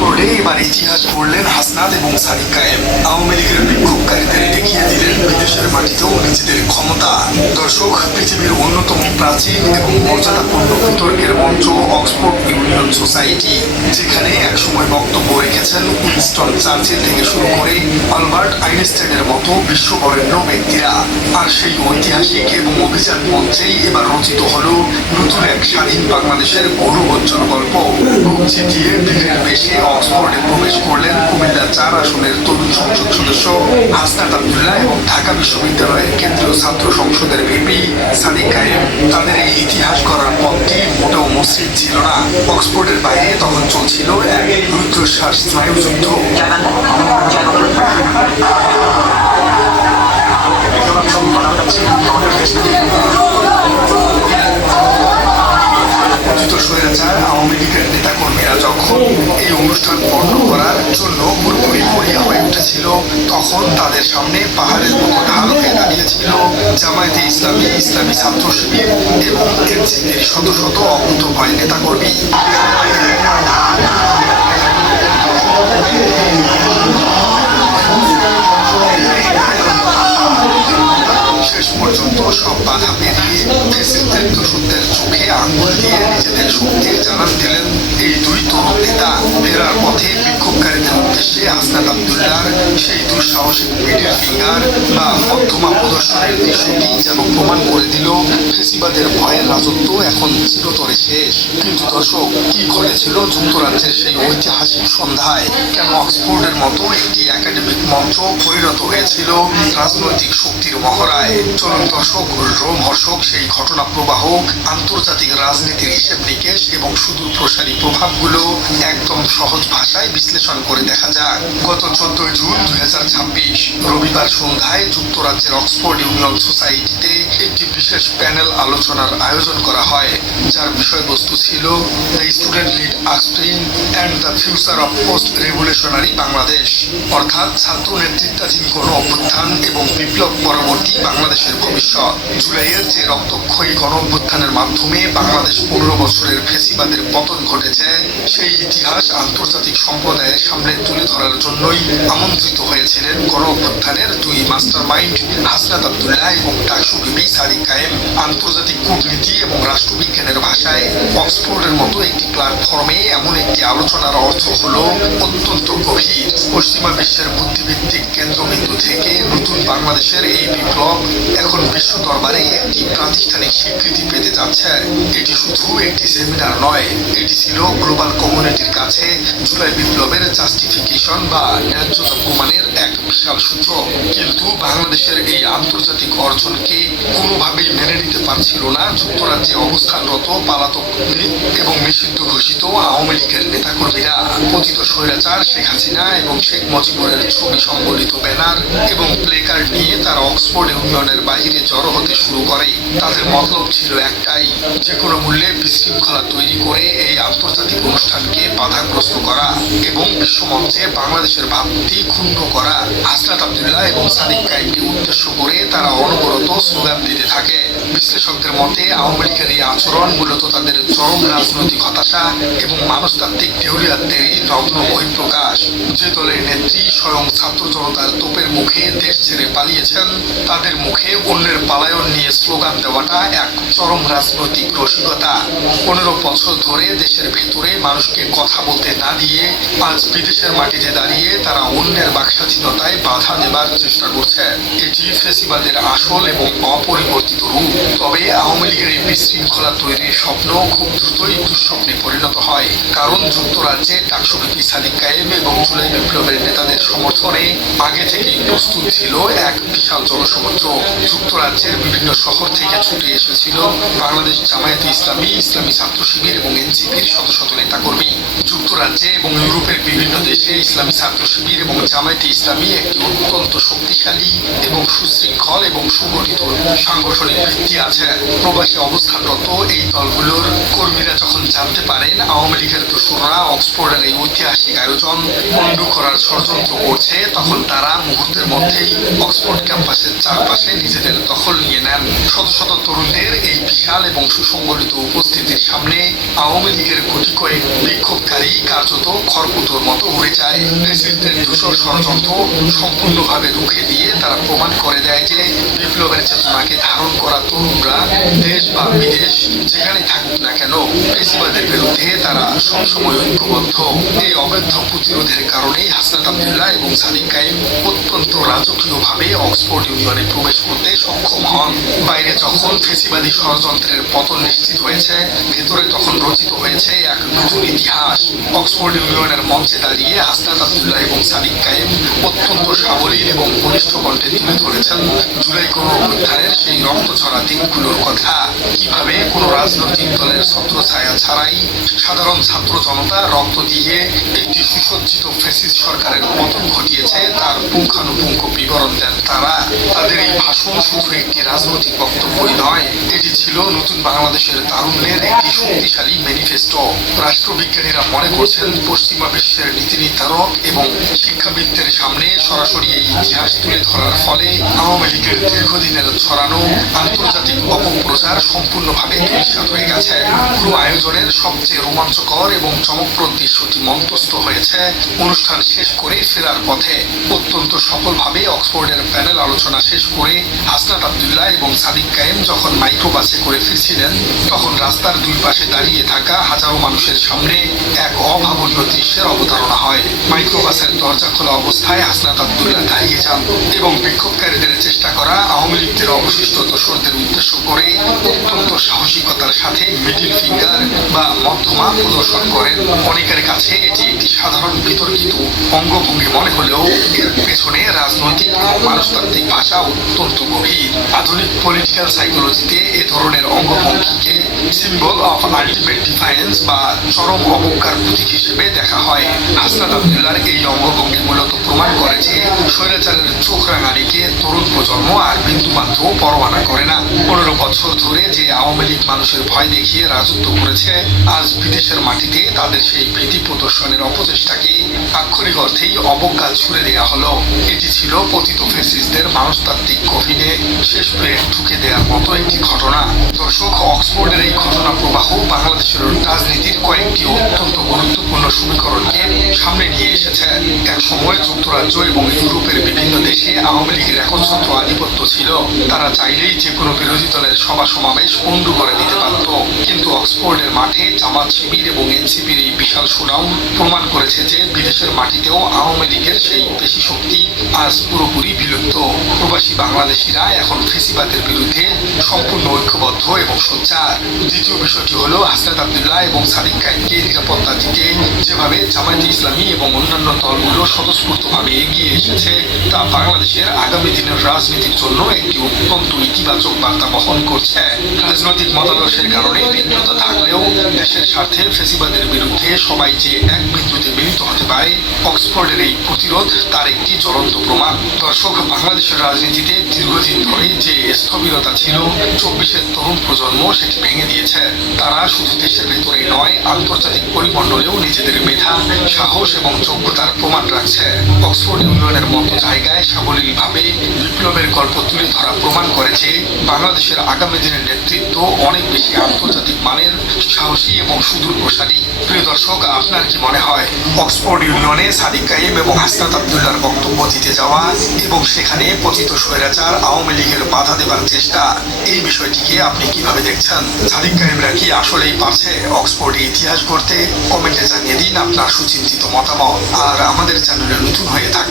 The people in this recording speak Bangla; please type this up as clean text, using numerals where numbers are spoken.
কোর্টে এবার ইতিহাস গড়লেন হাসনাত এবং সাদিক কায়েম। আওয়ামী লীগের বিক্ষোভকারীদের দেখিয়ে দিলেন বিদেশের মাটিতেও নিজেদের ক্ষমতা। দর্শক, পৃথিবীর অন্যতম প্রাচীন এবং মর্যাদাপূর্ণ বিতর্কের মঞ্চ অক্সফোর্ড ইউনিয়ন সোসাইটি, যেখানে একসময় বক্তব্য রেখেছেন উইনস্টন চার্চিল থেকে শুরু করে আলবার্ট আইনস্টাইনের মতো বিশ্ববরেণ্য ব্যক্তিরা। আর সেই ঐতিহাসিক এবং অভিজাত মঞ্চেই এবার রচিত হল নতুন এক স্বাধীন বাংলাদেশের গৌরবোজ্জ্বল গল্প। বুক চিতিয়ে দিনের বেশে অক্সফোর্ডে প্রবেশ করলেন কুমিল্লা ৪ আসনের তরুণ সংসদ সদস্য হাসনাত আব্দুল্লাহ এবং ঢাকা বিশ্ববিদ্যালয়ের কেন্দ্রীয় ছাত্র সংসদের ভিপি সাদিক কায়েম। তাদের এই ইতিহাস করার পথটি মোটেও মসৃণ ছিল না। অক্সফোর্ডের বাইরে তখন চলছিল এক রুদ্ধশ্বাস স্নায়ুযুদ্ধ। স্বৈরাচার আওয়ামী লীগের নেতাকর্মীরা যখন এই অনুষ্ঠান বন্ধ করার জন্য পুরোপুরি মরিয়া হয়ে উঠেছিল, তখন তাদের সামনে পাহাড়ের মতো ঢাল হয়ে দাঁড়িয়েছিল জামায়াতে ইসলামী, ইসলামী ছাত্র শিবির এবং এনসিপির শত শত অকুতোভয় নেতাকর্মী। শেষ পর্যন্ত সব বাধা পেরিয়ে ফ্যাসিস্টের দোষদের চোখে আঙুল দিয়ে নিজেদের শক্তির জানান দিলেন এই দুই তরুণ নেতা। ফেরার পথে বিক্ষোভকারীদের উদ্দেশ্যে হাসনাত আব্দুল্লাহর সেই দুঃসাহসিক মিডল ফিঙ্গার বা মধ্যমা প্রদর্শনের দৃশ্যটি যেন প্রমাণ করে দিল ফেসিবাদের ভয়ের রাজত্ব এখন চিরতরে শেষ। কিন্তু দর্শক, কি ঘটেছিল যুক্তরাজ্যের সেই ঐতিহাসিক সন্ধ্যায়? কেন অক্সফোর্ডের মতো একটি একাডেমিক মঞ্চ পরিণত হয়েছিল রাজনৈতিক শক্তির মহড়ায়? চলুন দর্শক, রোমহর্ষক সেই ঘটনা প্রবাহ, আন্তর্জাতিক রাজনীতির হিসেব নিকেশ এবং সুদূর প্রসারী প্রভাবগুলো একদম সহজ ভাষায় বিশ্লেষণ করে দেখা যাক। গত 14 জুন 2026 রবিবার সন্ধ্যায় যুক্তরাজ্যের অক্সফোর্ড ইউনিয়ন সোসাইটিতে একটি বিশেষ প্যানেল আলোচনার আয়োজন করা হয়, যার বিষয়বস্তু ছিল দ্য স্টুডেন্ট লিড আপস্প্রিং and the future of post revolutionary Bangladesh, অর্থাৎ ছাত্র নেতৃত্বাধীন গণ অভ্যুত্থান এবং বিপ্লব পরবর্তী বাংলাদেশের ভবিষ্যৎ। জুলাইয়ের যে রক্তক্ষয়ী গণ অভ্যুত্থানের মাধ্যমে বাংলাদেশ 15 বছরের ফ্যাসিবাদের পতন ঘটেছে, সেই ইতিহাস আন্তর্জাতিক সম্প্রদায়ের সামনে তুলে ধরার জন্যই আমন্ত্রিত হয়েছিলেন গণ অভ্যুত্থানের দুই মাস্টার মাইন্ড হাসনাত আব্দুল্লাহ এবং ডাকসু বিবি সাদিক কায়েম। আন্তর্জাতিক কূটনীতি এবং রাষ্ট্রবিজ্ঞানের ভাষায় অক্সফোর্ডের মতো একটি প্ল্যাটফর্মে এমন একটি আলোচনার অর্থ হল অত্যন্ত গভীর। পশ্চিমা বিশ্বের বুদ্ধিভিত্তিক কেন্দ্রবিন্দু থেকে নতুন বাংলাদেশের এই বিপ্লব এখন বিশ্ব দরবারে একটি প্রাতিষ্ঠানিক স্বীকৃতি পেতে যাচ্ছে। এটি শুধু একটি সেমিনার নয়, এটি ছিল গ্লোবাল কমিউনিটির কাছে জুলাই বিপ্লবের জাস্টিফিকেশন বা ন্যায্যতা প্রমাণের এক বিশাল সূচক। কিন্তু বাংলাদেশের এই আন্তর্জাতিক অর্জনকে কোনোভাবেই মেনে নিতে পারছিল না যুক্তরাজ্যে অবস্থানরত পালাতক এবং নিষিদ্ধ ঘোষিত আওয়ামী লীগের নেতাকর্মীরা। পতিত স্বৈরাচার শেখ হাসিনা এবং শেখ মুজিবুরের ছবি সংবলিত ব্যানার এবং প্লেকার্ড নিয়ে তারা অক্সফোর্ড ইউনিয়নের বাইরে জড়ো হতে শুরু করে। তাদের মতলব ছিল একটাই, যে কোনো মূল্যে বিশৃঙ্খলা তৈরি করে এই আন্তর্জাতিক অনুষ্ঠানকে বাধাগ্রস্ত করা এবং বিশ্বমঞ্চে বাংলাদেশের ভাবমূর্তি ক্ষুণ্ণ করা। হাসনাত আব্দুল্লাহ এবং সাদিক কায়েমকে উদ্দেশ্য করে তারা অনবরত স্লোগান দিতে থাকে। বিশ্লেষকদের মতে আওয়ামী লীগের এই আচরণ মূলত তাদের চরম রাজনৈতিক হতাশা এবং মানসতাত্ত্বিক দেউলিয়াত্বেরই নগ্ন বহিঃপ্রকাশ। যে দলের নেত্রী স্বয়ং ছাত্র জনতার তোপের মুখে দেশ ছেড়ে পালিয়েছেন, তাদের মুখে অন্যের পালায়ন নিয়ে স্লোগান দেওয়াটা এক চরম রাজনৈতিক রসিকতা। 15 বছর ধরে দেশের ভেতরে মানুষকে কথা বলতে না দিয়ে আজ বিদেশের মাটিতে দাঁড়িয়ে তারা অন্যের বাকস্বাধীনতায় বাধা দেবার চেষ্টা করছে। এটি ফ্যাসিবাদের আসল এবং অপরিবর্তিত রূপ। তবে আওয়ামী লীগের এই বিশৃঙ্খলা তৈরির স্বপ্ন খুব দ্রুতই দুঃস্বপ্নে পরিণত হয়, কারণ যুক্তরাজ্যে ডাকসু বিপি সাদিক কায়েম এবং জুলাই বিপ্লবের নেতাদের সমর্থনে আগে থেকেই প্রস্তুত ছিল এক বিশাল জনসমুদ্র। যুক্তরাজ্যের বিভিন্ন শহর থেকে ছুটে এসেছিল বাংলাদেশ জামায়াতে ইসলামী, ইসলামী ছাত্র শিবির এবং এনসিপির শত শত নেতাকর্মী। যুক্তরাজ্যে এবং ইউরোপের বিভিন্ন দেশে ইসলামী ছাত্র শিবির এবং জামায়াতে ইসলামী একটি অত্যন্ত শক্তিশালী এবং সুশৃঙ্খল এবং সুগঠিত সাংগঠনিক ভিত্তি আছে। প্রবাসী অবস্থানরত এই দলগুলোর কর্মীরা যখন জানতে পারেন আওয়ামী লীগের দোসররা অক্সফোর্ডের এই ঐতিহাসিক আয়োজন পণ্ড করার ষড়যন্ত্র করছে, তখন তারা মুহূর্তের মধ্যেই অক্সফোর্ড ক্যাম্পাসের চারপাশে নিজেদের দখল নিয়ে নেন। শত শত তরুণদের এই বিশাল এবং সুসংগঠিত উপস্থিতির সামনে আওয়ামী লীগের গুটি কয়েক বিক্ষোভকারী কার্যত খড়কুটোর মতো উড়ে যায়। ফ্যাসিস্টদের ধূসর ষড়যন্ত্র সম্পূর্ণভাবে রুখে দিয়ে তারা প্রমাণ করে দেয় যে বিপ্লবের চেতনাকে ধারণ করা তরুণরা দেশ বা বিদেশ যেখানে থাকুক না কেন ফ্যাসিবাদের বিরুদ্ধে তারা সবসময় ঐক্যবদ্ধ। এই অব্যর্থ প্রতিরোধের কারণেই হাসনাত আব্দুল্লাহ এবং সাদিক কায়েম অত্যন্ত রাজকীয়ভাবে অক্সফোর্ড ইউনিয়নে প্রবেশ করতে সক্ষম হন। বাইরে যখন ফ্যাসিবাদী ষড়যন্ত্রের পতন নিশ্চিত হয়েছে, ভেতরে তখন রচিত হয়েছে এক নতুন ইতিহাস। অক্সফোর্ড ইউনিয়নের মঞ্চে দাঁড়িয়ে হাসনাত আব্দুল্লাহ এবং সাদিক কায়েম অত্যন্ত সাবলীল এবং বলিষ্ঠ কণ্ঠে তুলে ধরেছেন জুলাই গণঅভ্যুত্থানের সেই রক্তঝরা দিনগুলোর কথা। কিভাবে কোনো রাজনৈতিক দলের ছত্রছায়া ছাড়াই সাধারণ ছাত্র জনতা রক্ত দিয়ে একটি সুসজ্জিত ফ্যাসিস্ট সরকারের পতন ঘটিয়েছে তার পুঙ্খানুপুঙ্খ বিবরণ দেন তারা। তাদের এই ভাষণ শুধু একটি রাজনৈতিক বক্তব্যই নয়, এটি ছিল নতুন বাংলাদেশের তারুণ্যের একটি শক্তিশালী ম্যানিফেস্টো। রাষ্ট্রবিজ্ঞানীরা মনে করছেন পশ্চিমা বিশ্বের নীতি নির্ধারক এবং শিক্ষাবিদদের সামনে সরাসরি এই ইতিহাস তুলে ধরার ফলে আওয়ামী লীগের দীর্ঘদিনের ছড়ানো আন্তর্জাতিক অপপ্রচার সম্পূর্ণভাবে ধূলিসাৎ হয়ে গেছে। পুরো আয়োজনের সবচেয়ে রোমাঞ্চকর এবং চমকপ্রদ দৃশ্যটি মঞ্চস্থ হয়েছে অনুষ্ঠান শেষ করে ফেরার পথে। অত্যন্ত সফলভাবে অক্সফোর্ডের প্যানেল আলোচনা শেষ করে হাসনাত আব্দুল্লাহ এবং সাদিক কায়েম যখন মাইক্রোবাসে করে ফিরছিলেন, তখন রাস্তার দুই পাশে দাঁড়িয়ে থাকা হাজারো মানুষের সামনে এক অভাবনীয় দৃশ্যের অবতারণা হয়। মাইক্রোবাসের দরজা খোলা অবস্থায় হাসনাত আব্দুল্লাহ দাঁড়িয়ে যান এবং বিক্ষোভকারীদের চেষ্টা করা আওয়ামী লীগের অবশিষ্ট দোসরদের উদ্দেশ্য করে অত্যন্ত সাহসিকতার সাথে মিডিল ফিঙ্গার বা মধ্যমা প্রদর্শন করেন। অনেকের কাছে এটি একটি সাধারণ বিতর্কিত অঙ্গভঙ্গি মনে হলেও এর পেছনে রাজনৈতিক এবং মানুষতান্ত্রিক ভাষা অত্যন্ত গভীর। আধুনিক পলিটিক্যাল সাইকোলজিতে এ ধরনের অঙ্গভঙ্গিকে সিম্বল অফ আলটিমেট ডিফারেন্স বা চরম অবজ্ঞার প্রতীক হিসেবে দেখা হয়। হাসনাত আব্দুল্লাহর এই অঙ্গভঙ্গি মূলত প্রমাণ করে যে স্বৈরাচারের চোখ রাঙানিকে তরুণ প্রজন্ম আর বিন্দুমাত্র পরোয়ানা করে না। 15 বছর ধরে যে আওয়ামী লীগ মানুষের ভয় দেখিয়ে রাজত্ব করেছে, আজ বিদেশের মাটিতে তাদের সেই ভীতি প্রদর্শনের অপচেষ্টাকে আক্ষরিক অর্থেই অবজ্ঞা ছুড়ে দেওয়া হলো। এটি ছিল পতিত ফ্যাসিস্টদের মানুষতান্ত্রিক কফিনে শেষ প্লেট ঠুকে দেওয়ার মতো একটি ঘটনা। দর্শক, অক্সফোর্ডের এই ঘটনা প্রবাহ বাংলাদেশের রাজনীতির কয়েকটি অত্যন্ত গুরুত্বপূর্ণ সমীকরণকে সামনে নিয়ে এসেছে। এক সময় যুক্তরাজ্য এবং ইউরোপের বিভিন্ন দেশে আওয়ামী লীগের একচ্ছত্র আধিপত্য ছিল। তারা চাইলেই যে কোনো বিরোধী দলের সভা সমাবেশ পণ্ড করে দিতে পারত। কিন্তু অক্সফোর্ডের মাঠে জামাত শিবির এবং এনসিপির এই বিশাল সুনাম প্রমাণ করেছে যে বিদেশের মাটিতেও আওয়ামী লীগের সেই পেশি শক্তি আজ পুরোপুরি বিলুপ্ত। প্রবাসী বাংলাদেশিরা এখন ফ্যাসিবাদের বিরুদ্ধে সম্পূর্ণ ঐক্যবদ্ধ এবং সোচ্চার। দ্বিতীয় বিষয়টি হলো হাসনাত আব্দুল্লাহ এবং সাদিক কায়েমকে নিরাপত্তা দিতে যেভাবে জামায়াতে ইসলামী এবং অন্যান্য দলগুলো স্বতঃস্ফূর্তভাবে এগিয়ে এসেছে, তা বাংলাদেশের আগামী দিনের রাজনীতির জন্য একটি অত্যন্ত ইতিবাচক বার্তা বহন করছে। রাজনৈতিক মতাদর্শের কারণে ভিন্নতা থাকলেও দেশের স্বার্থে ফ্যাসিবাদের বিরুদ্ধে সবাই যে এক বিন্দুতে মিলিত হতে পারে, অক্সফোর্ডের এই প্রতিরোধ তার একটি জ্বলন্ত প্রমাণ। দর্শক, বাংলাদেশের রাজনীতিতে দীর্ঘদিন ধরে যে স্থবিরতা ছিল, 24-এর তরুণ প্রজন্ম সেটি ভেঙে দিয়েছে। তারা শুধু দেশের ভেতরেই নয়, আন্তর্জাতিক পরিমণ্ডলেও নিজেদের মেধা, সাহস এবং যোগ্যতার প্রমাণ রাখছে। অক্সফোর্ড ইউনিয়নের মতো জায়গায় সাবলীলভাবে বিপ্লবের গল্প তুলে ধরা প্রমাণ করেছে বাংলাদেশের আগামী দিনের নেতৃত্ব অনেক বেশি আন্তর্জাতিক মানের, সাহসী এবং সুদূর প্রসারী। প্রিয় দর্শক, আপনার কি মনে হয় অক্সফোর্ড ইউনিয়নে সাদিক কায়েম এবং হাসনাত আব্দুল্লাহর বক্তব্য দিতে যাওয়া এবং সেখানে পতিত স্বৈরাচার আওয়ামী লীগের বাধা দেবার চেষ্টা, এই বিষয়টিকে আপনি কিভাবে দেখছেন? সাদিক কায়েমরা কি আসলেই পারছে অক্সফোর্ডে ইতিহাস গড়তে? কমেন্টে জানিয়ে দিন আপনার সুচিন্তিত মতামত। আর আমাদের চ্যানেলে নতুন হয়ে থাকে